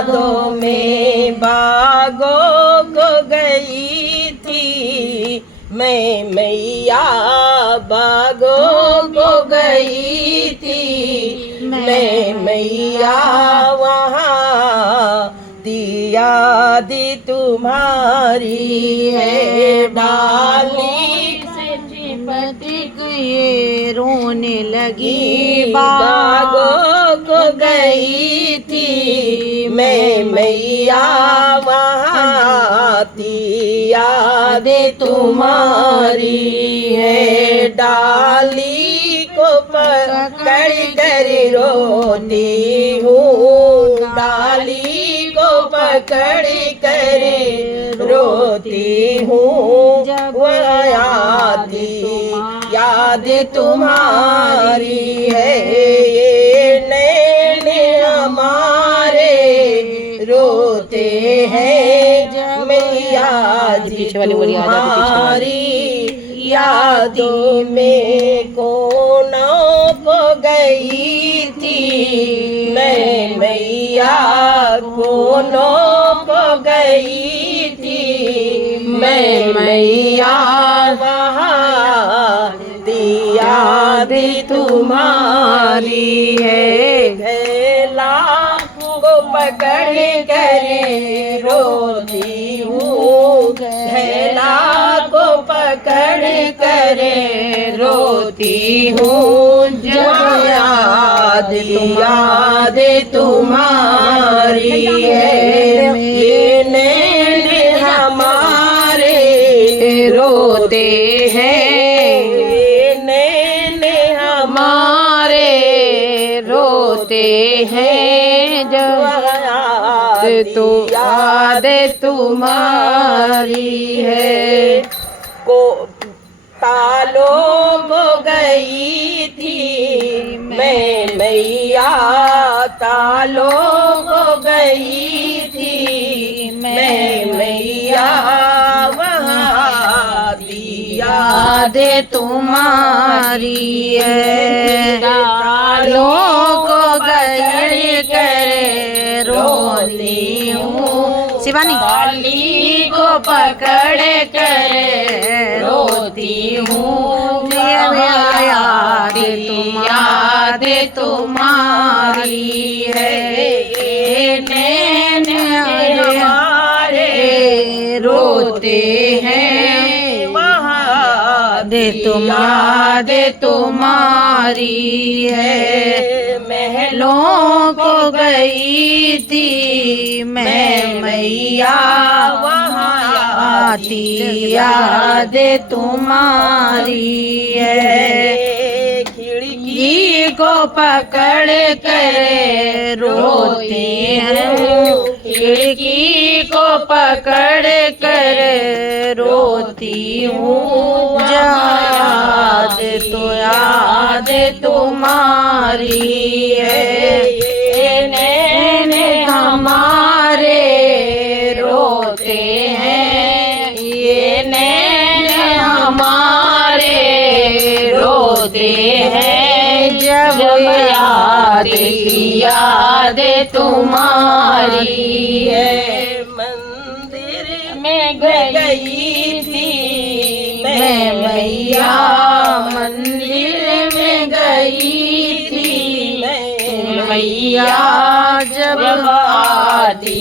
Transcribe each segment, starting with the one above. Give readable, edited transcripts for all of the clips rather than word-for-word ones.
यादों में बागों को गई थी मैं मैया, बागों को गई थी मैं मैया, वहाँ दी याद तुम्हारी है डाली से चिपट गए रोने लगी बागों को गई थी मैं मैया, वहाँ दी याद तुम्हारी है डाली को पकड़ कर रोती हूँ, डाली को पकड़ कर रोती हूँ, वह याद तुम्हारी है, ये नैन हमारे रोते हैं मैया जी तुम्हारी यादों में कोनों को गई थी मैं मैया, कोनों को गई थी मैं मैया, वहाँ दी याद तुम्हारी है, घेला को पकड़ कर रोती हूँ, घेला को पकड़ कर रोती हूँ, जब याद तुम्हारी है, ये नैन हमारे रोते हैं, ये नैन हमारे रोते हैं, जब याद तुम्हारी है। को तालों को गई थी मैं मैया, तालों को गई थी मैं मैया, वहाँ दी याद तुम्हारी है, तालों को गई करे रोती हूँ, शिवानी डाली को पकड़ कर रोती हूँ, याद तुम्हारी है, ये नैन हमारे रोते हैं, वहाँ याद तुम्हारी है, महलों को गई थी मैं मैया, वहाँ आती याद तुम्हारी है, खिड़की को पकड़ कर रोते हैं, खिड़की को पकड़ कर रोती हूँ, याद तुम्हारी है, ये नैन हमारे रोते हैं, ये नैन हमारे रोते हैं, जब याद तुम्हारी है, मंदिर में गई थी मैं मैया, मंदिर में गई थी मैं मैया, जब आती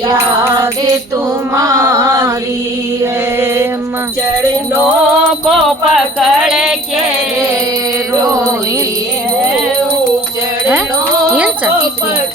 याद तुम्हारी है, चरणों को पकड़ के रोई है, चरणों को